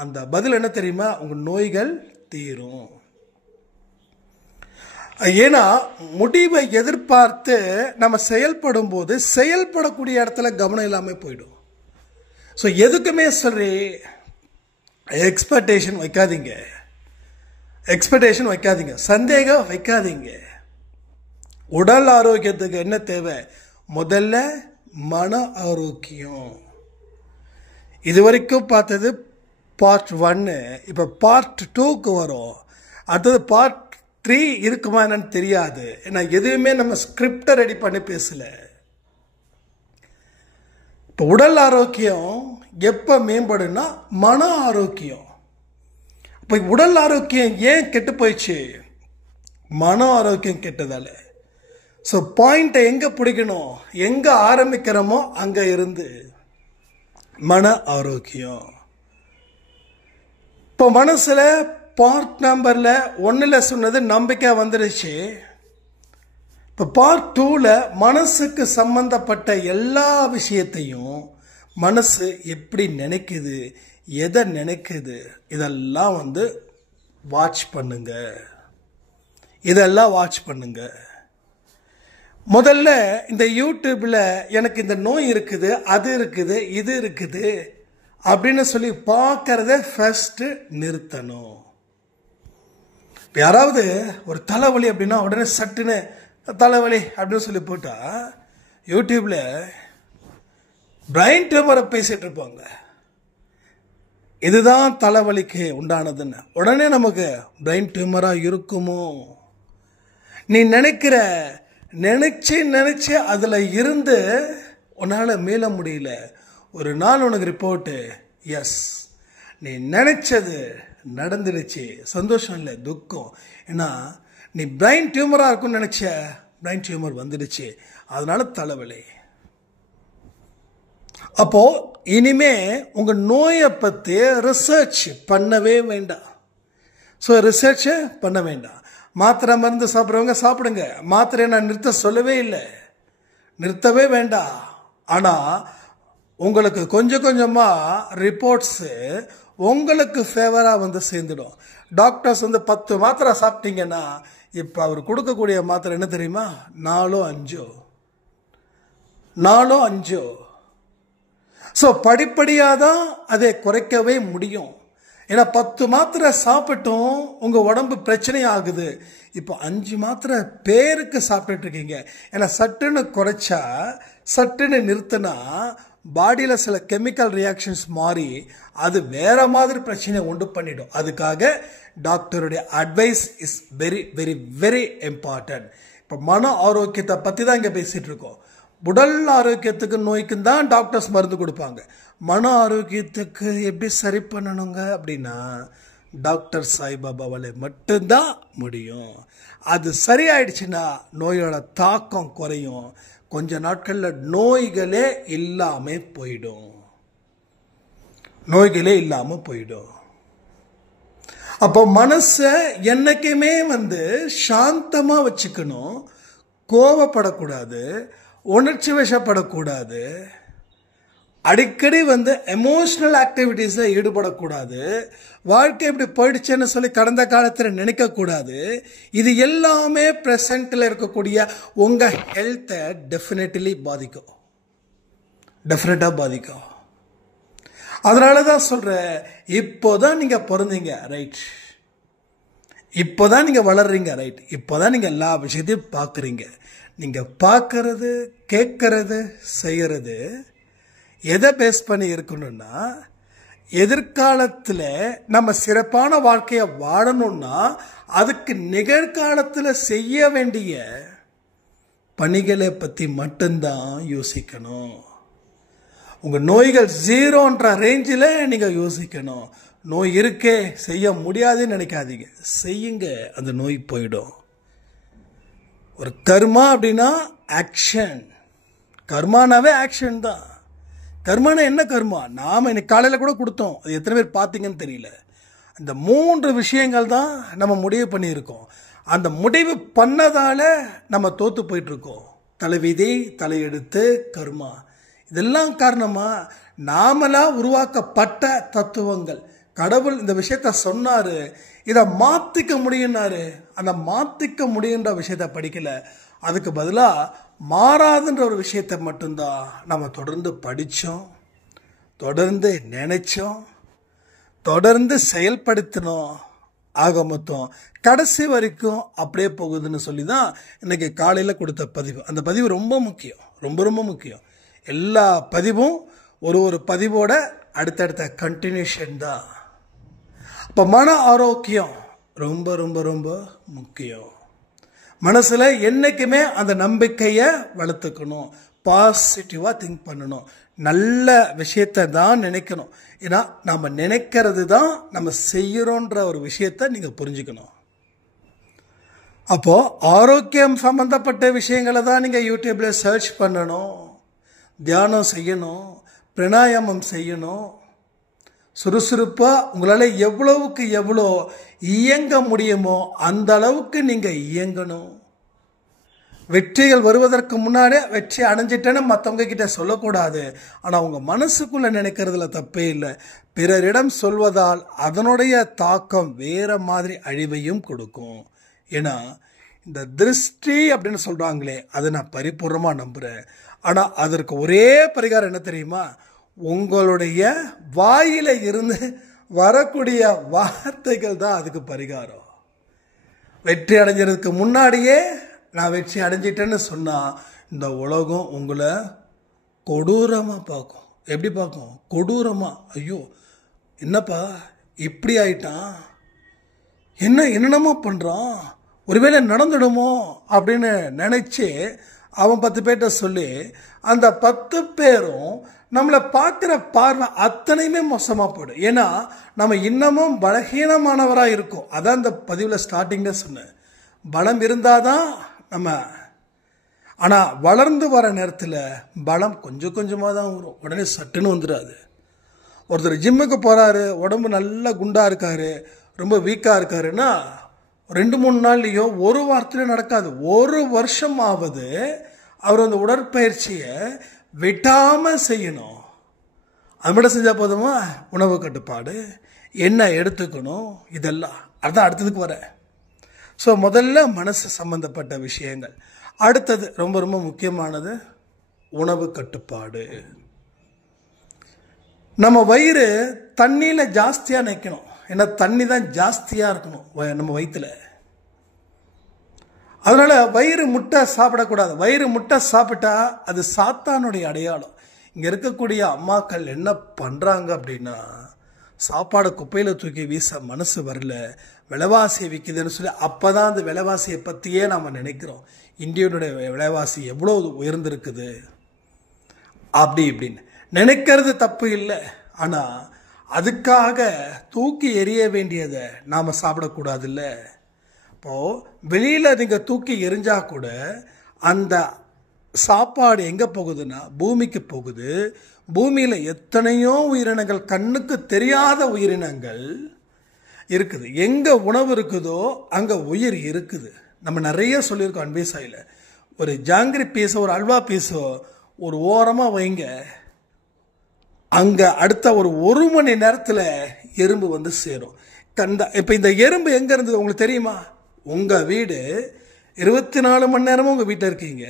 அந்த பதில் என்ன தெரியுமா? உங்க நோய்கள் தீரும். ஏன்னா முடிவை எதிர்பார்த்து நம்ம செயல்படும் போது செயல்படக்கூடிய இடத்துல கவனம் இல்லாமல் போயிடும். ஸோ எதுக்குமே சரி எக்ஸ்பெக்டேஷன் வைக்காதீங்க, எக்ஸ்பெக்டேஷன் வைக்காதீங்க, சந்தேகம் வைக்காதீங்க. உடல் ஆரோக்கியத்துக்கு என்ன தேவை? முதல்ல மன ஆரோக்கியம். இதுவரைக்கும் பார்த்தது பார்ட் 1. இப்போ பார்ட் 2க்கு வரும். அடுத்தது பார்ட் 3 இருக்குமா என்னன்னு தெரியாது. ஏன்னா எதுவுமே நம்ம ஸ்கிரிப்டை ரெடி பண்ணி பேசல. இப்போ உடல் ஆரோக்கியம் எப்போ மேம்படும்னா மன ஆரோக்கியம். இப்போ உடல் ஆரோக்கியம் ஏன் கெட்டு போயிடுச்சு? மன ஆரோக்கியம் கெட்டதால. ஸோ பாயிண்ட்டை எங்கே பிடிக்கணும்? எங்கே ஆரம்பிக்கிறோமோ அங்கே இருந்து மன ஆரோக்கியம். இப்போ மனசில் பார்ட் நம்பரில் 1ல் சொன்னது நம்பிக்கை வந்துடுச்சு. இப்போ பார்ட் 2ல் மனசுக்கு சம்பந்தப்பட்ட எல்லா விஷயத்தையும் மனசு எப்படி நினைக்குது, எதை நினைக்குது, இதெல்லாம் வந்து வாட்ச் பண்ணுங்க. இதெல்லாம் வாட்ச் பண்ணுங்க. முதல்ல இந்த யூடியூப்பில் எனக்கு இந்த நோய் இருக்குது, அது இருக்குது, இது இருக்குது அப்படின்னு சொல்லி பார்க்கறத ஃபர்ஸ்ட் நிறுத்தணும். யாராவது ஒரு தலைவலி அப்படின்னா உடனே சட்டுன்னு தலைவலி அப்படின்னு சொல்லி போட்டா யூடியூப்ல பிரைன் டியூமரை பேசிட்டு இருப்பாங்க. இதுதான் தலைவலிக்கு உண்டானதுன்னு. உடனே நமக்கு பிரைன் டியூமரா இருக்குமோ? நீ நினைச்சு அதுல இருந்து உன்னால மீள முடியல. ஒரு நாள் உனக்கு ரிப்போர்ட்டு, எஸ் நீ நினைச்சது நடந்துடுச்சு. சந்தோஷம் இல்லை, துக்கம். ஏன்னா நீ பிரைன் டியூமரா இருக்கும்னு நினைச்ச, பிரைன் டியூமர் வந்துடுச்சு, அதனால தலைவலி. அப்போ இனிமே உங்க நோயை பத்தி ரிசர்ச் பண்ணவே வேண்டாம். ஸோ ரிசர்ச் பண்ண வேண்டாம். மாத்திரை மருந்து சாப்பிட்றவங்க சாப்பிடுங்க. மாத்திரையை நான் நிறுத்த சொல்லவே இல்லை, நிறுத்தவே வேண்டாம். ஆனால் உங்களுக்கு கொஞ்சம் கொஞ்சமாக ரிப்போர்ட்ஸு உங்களுக்கு ஃபேவராக வந்து சேர்ந்துடும். டாக்டர்ஸ் வந்து 10 மாத்திரை சாப்பிட்டீங்கன்னா இப்போ அவர் கொடுக்கக்கூடிய மாத்திரை என்ன தெரியுமா? 4 5. ஸோ படிப்படியாக தான் அதை குறைக்கவே முடியும். ஏன்னா 10 மாத்திரை சாப்பிட்டும் உங்கள் உடம்பு பிரச்சனை ஆகுது. இப்போ 5 மாத்திரை பேருக்கு சாப்பிட்டுட்டு இருக்கீங்க. ஏன்னா சட்டுன்னு குறைச்சா, சட்டுன்னு நிறுத்தினா பாடியில் சில கெமிக்கல் ரியாக்ஷன்ஸ் மாறி அது வேற மாதிரி பிரச்சனை உண்டு பண்ணிடும். அதுக்காக டாக்டருடைய advice is very very very important. இப்போ மன ஆரோக்கியத்தை பற்றி தான் இங்கே பேசிகிட்டு இருக்கோம். உடல் ஆரோக்கியத்துக்கு நோய்க்கும் தான் டாக்டர்ஸ் மருந்து கொடுப்பாங்க. மன ஆரோக்கியத்துக்கு எப்படி சரி பண்ணணுங்க அப்படின்னா டாக்டர் சாய்பாபாவால் மட்டும்தான் முடியும். அது சரியாயிடுச்சுன்னா நோயோட தாக்கம் குறையும். கொஞ்ச நாட்களில் நோய்களே இல்லாமல் போயிடும். அப்போ மனசை என்னைக்குமே சாந்தமாக வச்சுக்கணும். கோவப்படக்கூடாது, உணர்ச்சி வசப்படக்கூடாது, அடிக்கடி எமோஷனல் ஆக்டிவிட்டீஸில் ஈடுபடக்கூடாது. வாழ்க்கை இப்படி போயிடுச்சுன்னு சொல்லி கடந்த காலத்தில் நினைக்கக்கூடாது. இது எல்லாமே ப்ரெசண்ட்டில் இருக்கக்கூடிய உங்கள் ஹெல்த்தை டெஃபினட்டாக பாதிக்கும். அதனால தான் சொல்கிறேன், இப்போதான் நீங்கள் பிறந்தீங்க ரைட், இப்போதான் நீங்கள் வளர்றீங்க ரைட், இப்போதான் நீங்கள் எல்லா விஷயத்தையும் பார்க்குறீங்க. நீங்கள் பார்க்கறது, கேட்கறது, செய்கிறது எதை பேஸ் பண்ணி இருக்கணும்னா, எதிர்காலத்தில் நம்ம சிறப்பான வாழ்க்கையை வாழணும்னா அதுக்கு நிகழ்காலத்தில் செய்ய வேண்டிய பணிகளை பற்றி மட்டும்தான் யோசிக்கணும். உங்கள் நோய்கள் 0ன்ற ரேஞ்சில் நீங்கள் யோசிக்கணும். நோய் இருக்கே, செய்ய முடியாதுன்னு நினைக்காதீங்க, செய்யுங்க, அந்த நோய் போயிடும். ஒரு கர்மா அப்படின்னா ஆக்ஷன். கர்மானாவே ஆக்ஷன் தான். கர்மானா என்ன கர்மா? நாம் இன்னைக்கு காலையில் கூட கொடுத்தோம், அது எத்தனை பேர் பார்த்தீங்கன்னு தெரியல. அந்த 3 விஷயங்கள் தான் நம்ம முடிவு பண்ணியிருக்கோம். அந்த முடிவு பண்ணதால நம்ம தோற்று போயிட்டுருக்கோம். தலைவிதி, தலையெடுத்து, கர்மா, இதெல்லாம் காரணமாக நாமளா உருவாக்கப்பட்ட தத்துவங்கள். கடவுள் இந்த விஷயத்த சொன்னார், இதை மாற்றிக்க முடியும்னாரு. அந்த மாற்றிக்க முடியுன்ற விஷயத்த படிக்கலை. அதுக்கு பதிலாக மாறாதுன்ற ஒரு விஷயத்தை மட்டும்தான் நம்ம தொடர்ந்து படித்தோம், தொடர்ந்து நினைச்சோம், தொடர்ந்து செயல்படுத்தினோம். ஆக மொத்தம் கடைசி வரைக்கும் அப்படியே போகுதுன்னு சொல்லி தான் இன்னைக்கு காலையில் கொடுத்த பதிவு. அந்த பதிவு ரொம்ப முக்கியம், ரொம்ப ரொம்ப முக்கியம். எல்லா பதிவும் ஒரு பதிவோட அடுத்தடுத்த கண்டினியூஷன் தான். இப்போ மன ஆரோக்கியம் ரொம்ப ரொம்ப ரொம்ப முக்கியம். மனசில் என்றைக்குமே அந்த நம்பிக்கையை வளர்த்துக்கணும். பாசிட்டிவாக திங்க் பண்ணணும். நல்ல விஷயத்தை தான் நினைக்கணும். ஏன்னா நம்ம நினைக்கிறது தான் நம்ம செய்கிறோன்ற ஒரு விஷயத்தை நீங்கள் புரிஞ்சுக்கணும். அப்போது ஆரோக்கியம் சம்மந்தப்பட்ட விஷயங்களை தான் நீங்கள் யூடியூப்பில் சர்ச் பண்ணணும். தியானம் செய்யணும், பிராணாயாமம் செய்யணும். சுறுசுறுப்பாக உங்களால் எவ்வளவுக்கு எவ்வளோ இயங்க முடியுமோ அந்த அளவுக்கு நீங்கள் இயங்கணும். வெற்றிகள் வருவதற்கு முன்னாடியே வெற்றி அடைஞ்சிட்டேன்னு மற்றவங்க கிட்ட சொல்லக்கூடாது. ஆனால் உங்கள் மனசுக்குள்ளே நினைக்கிறதுல தப்பே இல்லை. பிறரிடம் சொல்வதால் அதனுடைய தாக்கம் வேற மாதிரி அழிவையும் கொடுக்கும். ஏன்னா இந்த திருஷ்டி அப்படின்னு சொல்கிறாங்களே, அதை நான் பரிபூர்ணமாக நம்புகிறேன். ஆனால் அதற்கு ஒரே பரிகாரம் என்ன தெரியுமா? உங்களுடைய வாயில இருந்து வரக்கூடிய வார்த்தைகள் தான் அதுக்கு பரிகாரம். வெற்றி அடைஞ்சதுக்கு முன்னாடியே நான் வெற்றி அடைஞ்சிட்டேன்னு சொன்னால் இந்த உலகம் உங்களை கொடூரமாக பார்க்கும். எப்படி பார்க்கும்? கொடூரமாக. ஐயோ என்னப்பா இப்படி ஆயிட்டான், என்னென்னமோ பண்ணுறான், ஒருவேளை நடந்துடுமோ அப்படின்னு நினச்சி அவன் 10 பேர்கிட்ட சொல்லி அந்த 10 பேரும் நம்மளை பார்க்குற பார்வை அத்தனையுமே மோசமாக போயிடும். ஏன்னா நம்ம இன்னமும் பலகீனமானவராக இருக்கோம். அதான் இந்த பதிவில் ஸ்டார்டிங்கில் சொன்னேன். பலம் இருந்தால் தான் நம்ம, ஆனால் வளர்ந்து வர நேரத்தில் பலம் கொஞ்சம் கொஞ்சமாக தான் வரும், உடனே சட்டுன்னு வந்துடாது. ஒருத்தர் ஜிம்முக்கு போகிறாரு, உடம்பு நல்லா குண்டாக இருக்காரு, ரொம்ப வீக்காக இருக்காருன்னா 2-3 நாள்லையோ ஒரு வாரத்திலையும் நடக்காது. 1 வருஷமாவது அவர் அந்த உடற்பயிற்சியை விட்டாமல் செய்யணும். அது மட்டும் செஞ்சால் போதுமா? உணவு கட்டுப்பாடு, என்ன எடுத்துக்கணும், இதெல்லாம் அதுதான் அடுத்ததுக்கு வர. ஸோ முதல்ல மனசு சம்பந்தப்பட்ட விஷயங்கள். அடுத்தது ரொம்ப ரொம்ப முக்கியமானது உணவு கட்டுப்பாடு. நம்ம வயிறு தண்ணியில் ஜாஸ்தியாக நிற்கணும். ஏன்னா தண்ணி தான் ஜாஸ்தியாக இருக்கணும் நம்ம வயிற்றில். அதனால வயிறு முட்டை சாப்பிடக்கூடாது. வயிறு முட்டை சாப்பிட்டா அது சாத்தானுடைய அடையாளம். இங்கே இருக்கக்கூடிய அம்மாக்கள் என்ன பண்ணுறாங்க அப்படின்னா, சாப்பாடு குப்பையில் தூக்கி வீச மனசு வரல, விலைவாசி விற்குதுன்னு சொல்லி அப்போ தான் அந்த விலைவாசியை பற்றியே நாம் நினைக்கிறோம். இந்தியனுடைய விலைவாசி எவ்வளோ உயர்ந்திருக்குது அப்படி இப்படின்னு நினைக்கிறது தப்பு இல்லை. ஆனால் அதுக்காக தூக்கி எறிய வேண்டியதை நாம் சாப்பிடக்கூடாதுல்ல. இப்போது வெளியில் நீங்கள் தூக்கி எரிஞ்சா கூட அந்த சாப்பாடு எங்கே போகுதுன்னா பூமிக்கு போகுது. பூமியில் எத்தனையோ உயிரினங்கள், கண்ணுக்கு தெரியாத உயிரினங்கள் இருக்குது. எங்கே உணவு இருக்குதோ அங்கே உயிர் இருக்குது. நம்ம நிறைய சொல்லியிருக்கோம் அன்பேசாயில். ஒரு ஜாங்கிரி பீஸோ ஒரு அல்வா பீஸோ ஒரு ஓரமாக வைங்க, அங்கே அடுத்த ஒரு மணி நேரத்தில் எறும்பு வந்து சேரும். இப்போ இந்த எறும்பு எங்கே இருந்தது உங்களுக்கு தெரியுமா? உங்கள் வீடு 24 மணி நேரமும் உங்கள் வீட்டில் இருக்கீங்க.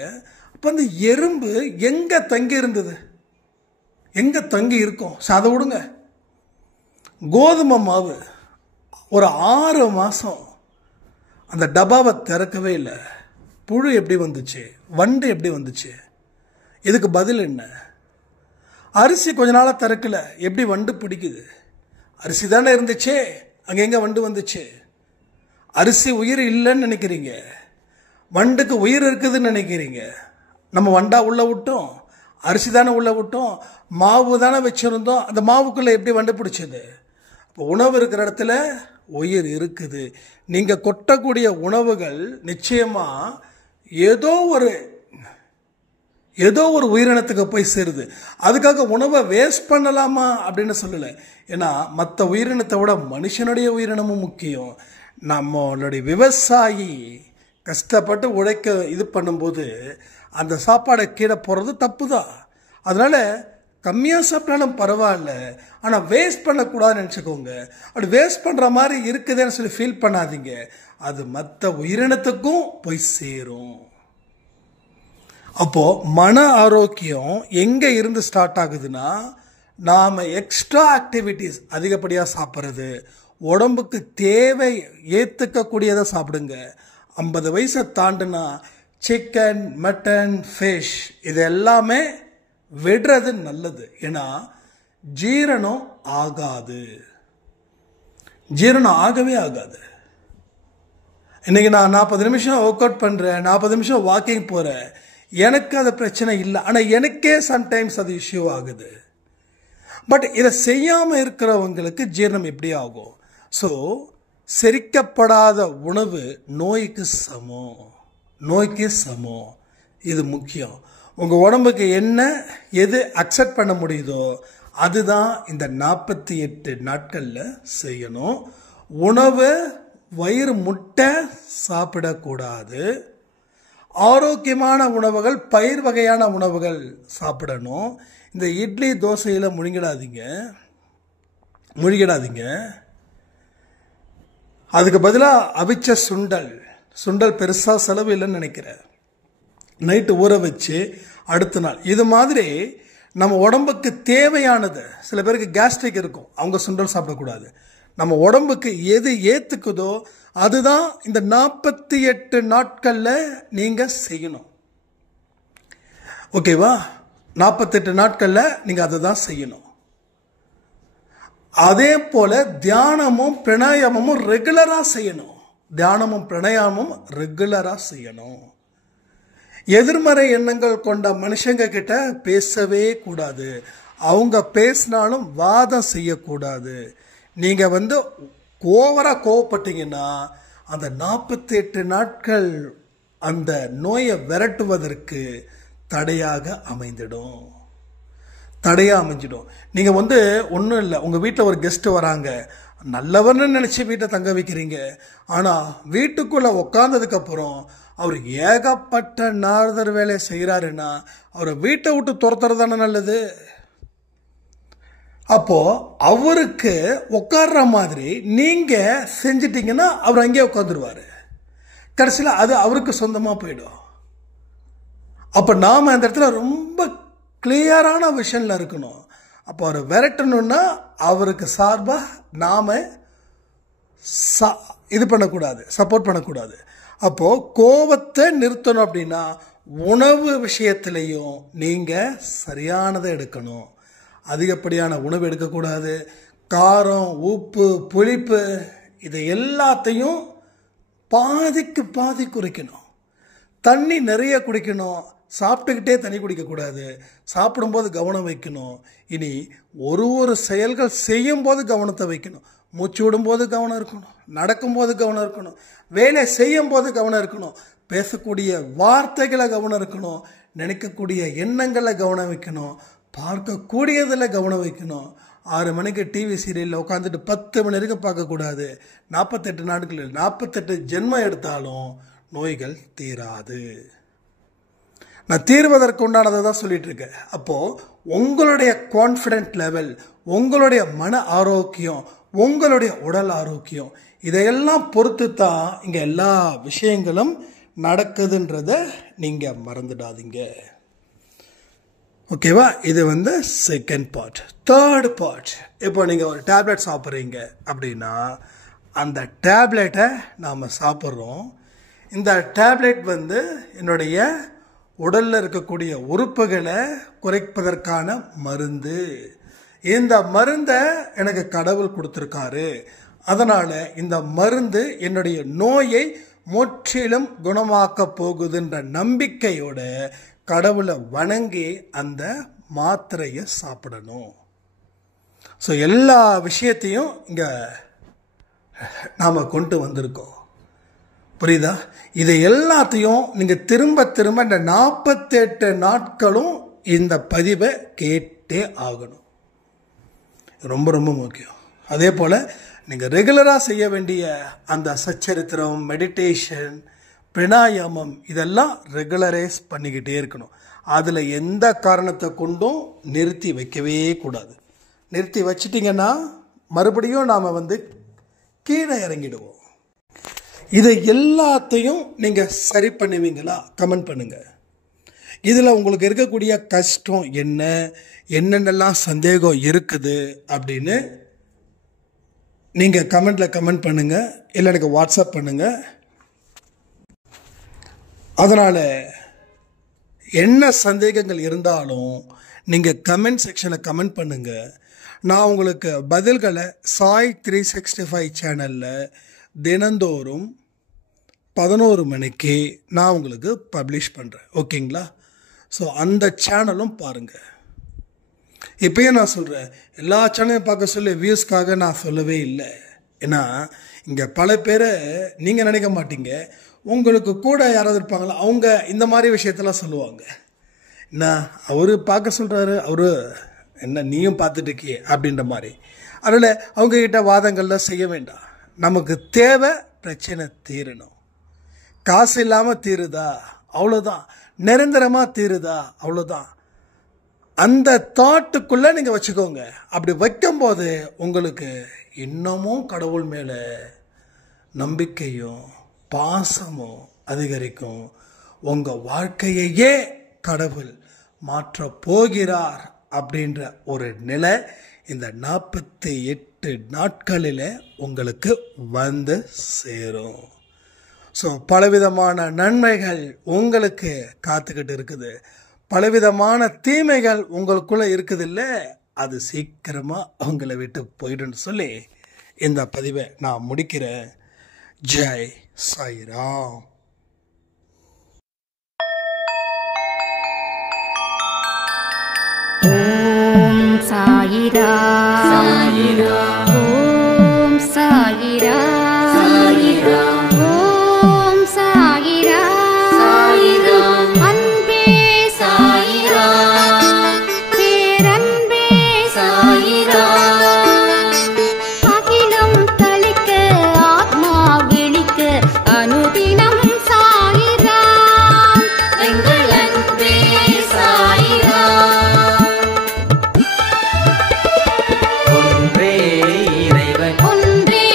அப்போ அந்த எறும்பு எங்கே தங்கி இருந்தது? எங்கே தங்கி இருக்கும்? அதை விடுங்க. கோதுமை மாவு ஒரு 6 மாதம் அந்த டப்பாவை திறக்கவே இல்லை. புழு எப்படி வந்துச்சு? வண்டு எப்படி வந்துச்சு? இதுக்கு பதில் என்ன? அரிசி கொஞ்ச நாளாக திறக்கல, எப்படி வண்டு பிடிக்குது? அரிசி தானே இருந்துச்சு, அங்கே எங்கே வண்டு வந்துச்சு? அரிசி உயிர் இல்லைன்னு நினைக்கிறீங்க, வண்டுக்கு உயிர் இருக்குதுன்னு நினைக்கிறீங்க. நம்ம வண்டா உள்ள விட்டோம், அரிசி தானே உள்ள விட்டோம், மாவு தானே வச்சுருந்தோம், அந்த மாவுக்குள்ளே எப்படி வண்டு பிடிச்சது? இப்போ உணவு இருக்கிற இடத்துல உயிர் இருக்குது. நீங்கள் கொட்டக்கூடிய உணவுகள் நிச்சயமாக ஏதோ ஒரு உயிரினத்துக்கு போய் சேருது. அதுக்காக உணவை வேஸ்ட் பண்ணலாமா அப்படின்னு சொல்லலை. ஏன்னா மற்ற உயிரினத்தை விட மனுஷனுடைய உயிரினமும் முக்கியம். நம்மளுடைய விவசாயி கஷ்டப்பட்டு உழைக்க இது பண்ணும்போது அந்த சாப்பாடை கீழே போகிறது தப்பு தான். அதனால் கம்மியாக சாப்பிட்டாலும் பரவாயில்ல, ஆனால் வேஸ்ட் பண்ணக்கூடாதுன்னு நினச்சிக்கோங்க. அப்படி வேஸ்ட் பண்ணுற மாதிரி இருக்குதுன்னு சொல்லி ஃபீல் பண்ணாதீங்க. அது மற்ற உயிரினத்துக்கும் போய் சேரும். அப்போது மன ஆரோக்கியம் எங்கே இருந்து ஸ்டார்ட் ஆகுதுன்னா, நாம் எக்ஸ்ட்ரா ஆக்டிவிட்டீஸ் அதிகப்படியாக சாப்பிட்றது, உடம்புக்கு தேவை ஏற்றுக்கக்கூடியதை சாப்பிடுங்க. 50 வயசை தாண்டுனா சிக்கன், மட்டன், ஃபிஷ் இது எல்லாமே விடுறது நல்லது. ஏன்னா ஜீரணம் ஆகாது, ஜீரணம் ஆகவே ஆகாது. இன்றைக்கி நான் 40 நிமிஷம் ஒர்க் அவுட் பண்ணுறேன், 40 நிமிஷம் வாக்கிங் போகிறேன், எனக்கு அது பிரச்சனை இல்லை. ஆனால் எனக்கே சம்டைம்ஸ் அது இஷ்யூ ஆகுது. பட் இதை செய்யாமல் இருக்கிறவங்களுக்கு ஜீரணம் எப்படி ஆகும்? ஸோ செரிக்கப்படாத உணவு நோய்க்கு சமம், நோய்க்கு சமம். இது முக்கியம். உங்கள் உடம்புக்கு எது அக்செப்ட் பண்ண முடியுதோ அதுதான் இந்த 48 நாட்களில் செய்யணும். உணவு வயிறு முட்டை சாப்பிடக்கூடாது. ஆரோக்கியமான உணவுகள், பயிர் வகையான உணவுகள் சாப்பிடணும். இந்த இட்லி தோசையில் முழுகிடாதீங்க. அதுக்கு பதிலாக அவிச்ச சுண்டல் பெருசாக செலவு இல்லைன்னு நினைக்கிறேன். நைட்டு ஊற வச்சு அடுத்த நாள் இது மாதிரி நம்ம உடம்புக்கு தேவையானது. சில பேருக்கு கேஸ்ட்ரிக் இருக்கும், அவங்க சுண்டல் சாப்பிடக்கூடாது. நம்ம உடம்புக்கு எது ஏற்றுக்குதோ அதுதான் இந்த 48 நாட்களில் நீங்கள் செய்யணும். ஓகேவா? 48 நாட்களில் நீங்கள் அதை தான் செய்யணும். அதே போல் தியானமும் பிராணாயாமமும் ரெகுலராக செய்யணும். எதிர்மறை எண்ணங்கள் கொண்ட மனுஷங்க கிட்ட பேசவே கூடாது. அவங்க பேசினாலும் வாதம் செய்யக்கூடாது. நீங்கள் ஓவராக கோவப்பட்டீங்கன்னா அந்த 48 நாட்கள் அந்த நோயை விரட்டுவதற்கு தடையாக அமைஞ்சிடும். நீங்கள் ஒன்றும் இல்லை, உங்கள் வீட்டில் ஒரு கெஸ்ட்டு வராங்க, நல்லவர்னு நினச்சி வீட்டை தங்க வைக்கிறீங்க. ஆனால் வீட்டுக்குள்ளே உக்காந்ததுக்கப்புறம் அவர் ஏகப்பட்ட நாரதர் வேலையை செய்கிறாருன்னா அவரை வீட்டை விட்டு துரத்துறது தானே நல்லது. அப்போது அவருக்கு உட்கார்ற மாதிரி நீங்கள் செஞ்சிட்டிங்கன்னா அவர் அங்கேயே உட்காந்துருவார். கடைசியில் அது அவருக்கு சொந்தமாக போயிடும். அப்போ நாம் அந்த இடத்துல ரொம்ப கிளியரான விஷனில் இருக்கணும். அப்போ அவரை விரட்டணுன்னா அவருக்கு சார்பாக நாம் இது பண்ணக்கூடாது, சப்போர்ட் பண்ணக்கூடாது. அப்போது கோபத்தை நிறுத்தணும் அப்படின்னா உணவு விஷயத்துலேயும் நீங்கள் சரியானதை எடுக்கணும். அதிகப்படியான உணவு எடுக்கக்கூடாது, காரம், உப்பு, புளிப்பு இதை எல்லாத்தையும் பாதிக்கு பாதி குறைக்கணும். தண்ணி நிறைய குடிக்கணும். சாப்பிட்டுக்கிட்டே தண்ணி குடிக்கக்கூடாது. சாப்பிடும்போது கவனம் வைக்கணும். இனி ஒரு செயல்கள் செய்யும்போது கவனத்தை வைக்கணும். மூச்சு விடும்போது கவனம் இருக்கணும், நடக்கும்போது கவனம் இருக்கணும், வேலை செய்யும் போது கவனம் இருக்கணும், பேசக்கூடிய வார்த்தைகளை கவனம் இருக்கணும், நினைக்கக்கூடிய எண்ணங்களை கவனம் வைக்கணும், பார்க்கக்கூடியதில் கவனம் வைக்கணும். 6 மணிக்கு டிவி சீரியலில் உட்காந்துட்டு 10 மணி வரைக்கும் பார்க்கக்கூடாது. 48 நாட்கள் 48 ஜென்மம் எடுத்தாலும் நோய்கள் தீராது. நான் தீர்வதற்கு உண்டானதை தான் சொல்லிட்டு இருக்கேன். அப்போது உங்களுடைய கான்ஃபிடென்ட் லெவல், உங்களுடைய மன ஆரோக்கியம், உங்களுடைய உடல் ஆரோக்கியம் இதையெல்லாம் பொறுத்து தான் இங்கே எல்லா விஷயங்களும் நடக்குதுன்றதை நீங்கள் மறந்துடாதீங்க. ஓகேவா? இது செகண்ட் பார்ட். தேர்ட் பார்ட், இப்போ நீங்கள் ஒரு டேப்லெட் சாப்பிட்றீங்க அப்படின்னா அந்த டேப்லெட்டை நாம் சாப்பிட்றோம். இந்த டேப்லெட் என்னுடைய உடலில் இருக்கக்கூடிய உறுப்புகளை குறைப்பதற்கான மருந்து. இந்த மருந்தை எனக்கு கடவுள் கொடுத்துருக்காரு. அதனால் இந்த மருந்து என்னுடைய நோயை முற்றிலும் குணமாக்க போகுதுன்ற நம்பிக்கையோட கடவுளை வணங்கி அந்த மாத்திரையை சாப்பிடணும். ஸோ எல்லா விஷயத்தையும் இங்கே நாம் கொண்டு வந்திருக்கோம். புரியுதா? இதை எல்லாத்தையும் நீங்கள் திரும்ப திரும்ப இந்த 48 நாட்களும் இந்த பதிவை கேட்டே ஆகணும். ரொம்ப ரொம்ப முக்கியம். அதே போல் நீங்கள் ரெகுலராக செய்ய வேண்டிய அந்த சச்சரித்திரம், மெடிடேஷன், பிராணாயாமம் இதெல்லாம் ரெகுலரைஸ் பண்ணிக்கிட்டே இருக்கணும். அதில் எந்த காரணத்தை கொண்டும் நிறுத்தி வைக்கவே கூடாது. நிறுத்தி வச்சிட்டிங்கன்னா மறுபடியும் நாம் கீழே இறங்கிடுவோம். இதை எல்லாத்தையும் நீங்கள் சரி பண்ணுவீங்களா? கமெண்ட் பண்ணுங்கள். இதில் உங்களுக்கு இருக்கக்கூடிய கஷ்டம் என்ன, என்னென்னலாம் சந்தேகம் இருக்குது அப்படின்னு நீங்கள் கமெண்டில் கமெண்ட் பண்ணுங்கள், இல்லை எனக்கு வாட்ஸ்அப் பண்ணுங்கள். அதனால் என்ன சந்தேகங்கள் இருந்தாலும் நீங்கள் கமெண்ட் செக்ஷனில் கமெண்ட் பண்ணுங்கள். நான் உங்களுக்கு பதில்களை சாய் 365 சேனலில் தினந்தோறும் 11 மணிக்கு நான் உங்களுக்கு பப்ளிஷ் பண்ணுறேன். ஓகேங்களா? ஸோ அந்த சேனலும் பாருங்கள். இப்போயே நான் சொல்கிறேன், எல்லா சேனலையும் பார்க்க சொல்லி வியூஸ்க்காக நான் சொல்லவே இல்லை. ஏன்னா இங்கே பல பேரை நீங்கள் நினைக்க மாட்டீங்க, உங்களுக்கு கூட யாராவது இருப்பாங்களா, அவங்க இந்த மாதிரி விஷயத்தெல்லாம் சொல்லுவாங்க. என்ன அவர் பார்க்க சொல்கிறாரு, அவர் என்ன நீயும் பார்த்துட்டு இருக்கியே அப்படின்ற மாதிரி. அதனால் அவங்கக்கிட்ட வாதங்கள்லாம் செய்ய வேண்டாம். நமக்கு தேவை பிரச்சனை தீரணும். காசு இல்லாமல் தீருதா அவ்வளோதான், நிரந்தரமாக தீருதா அவ்வளோதான். அந்த தாட்டுக்குள்ளே நீங்கள் வச்சுக்கோங்க. அப்படி வைக்கும்போது உங்களுக்கு இன்னமும் கடவுள் மேலே நம்பிக்கையும் பாசமும் அதிகரிக்கும். உங்கள் வாழ்க்கையையே கடவுள் மாற்ற போகிறார் அப்படின்ற ஒரு நிலை இந்த 48 நாட்களில் உங்களுக்கு சேரும். ஸோ பலவிதமான நன்மைகள் உங்களுக்கு காத்துக்கிட்டு இருக்குது, பலவிதமான தீமைகள் உங்களுக்குள்ளே இருக்குது இல்லை, அது சீக்கிரமாக உங்களை விட்டு போயிடுன்னு சொல்லி இந்த பதிவை நான் முடிக்கிறேன். ஜெய் சாய்ராம். ஓம் சாயிரா சாயிரா, ஓம் சாயிரா சாயிரா, ஓம் சாயிரா சாயிரா, அன்பே சாயிரா, பேரன்பே சாயிரா, அகிலம் தளிக்க ஆத்மா விழிக்க அனுதினம் சாயிரா, எங்கள் அன்பே சாயிரா. ஒன்றே இறைவன், ஒன்றே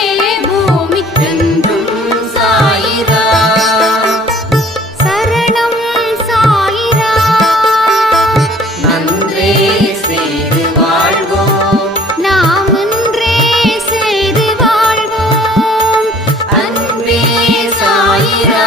பூமிக்கென்றும் சாயிரா, சரணம் சாயிரா, நன்றே செய்து வாழ்வோம், நாம் ஒன்றே செய்து வாழ்வோம், அன்பே சாயிரா.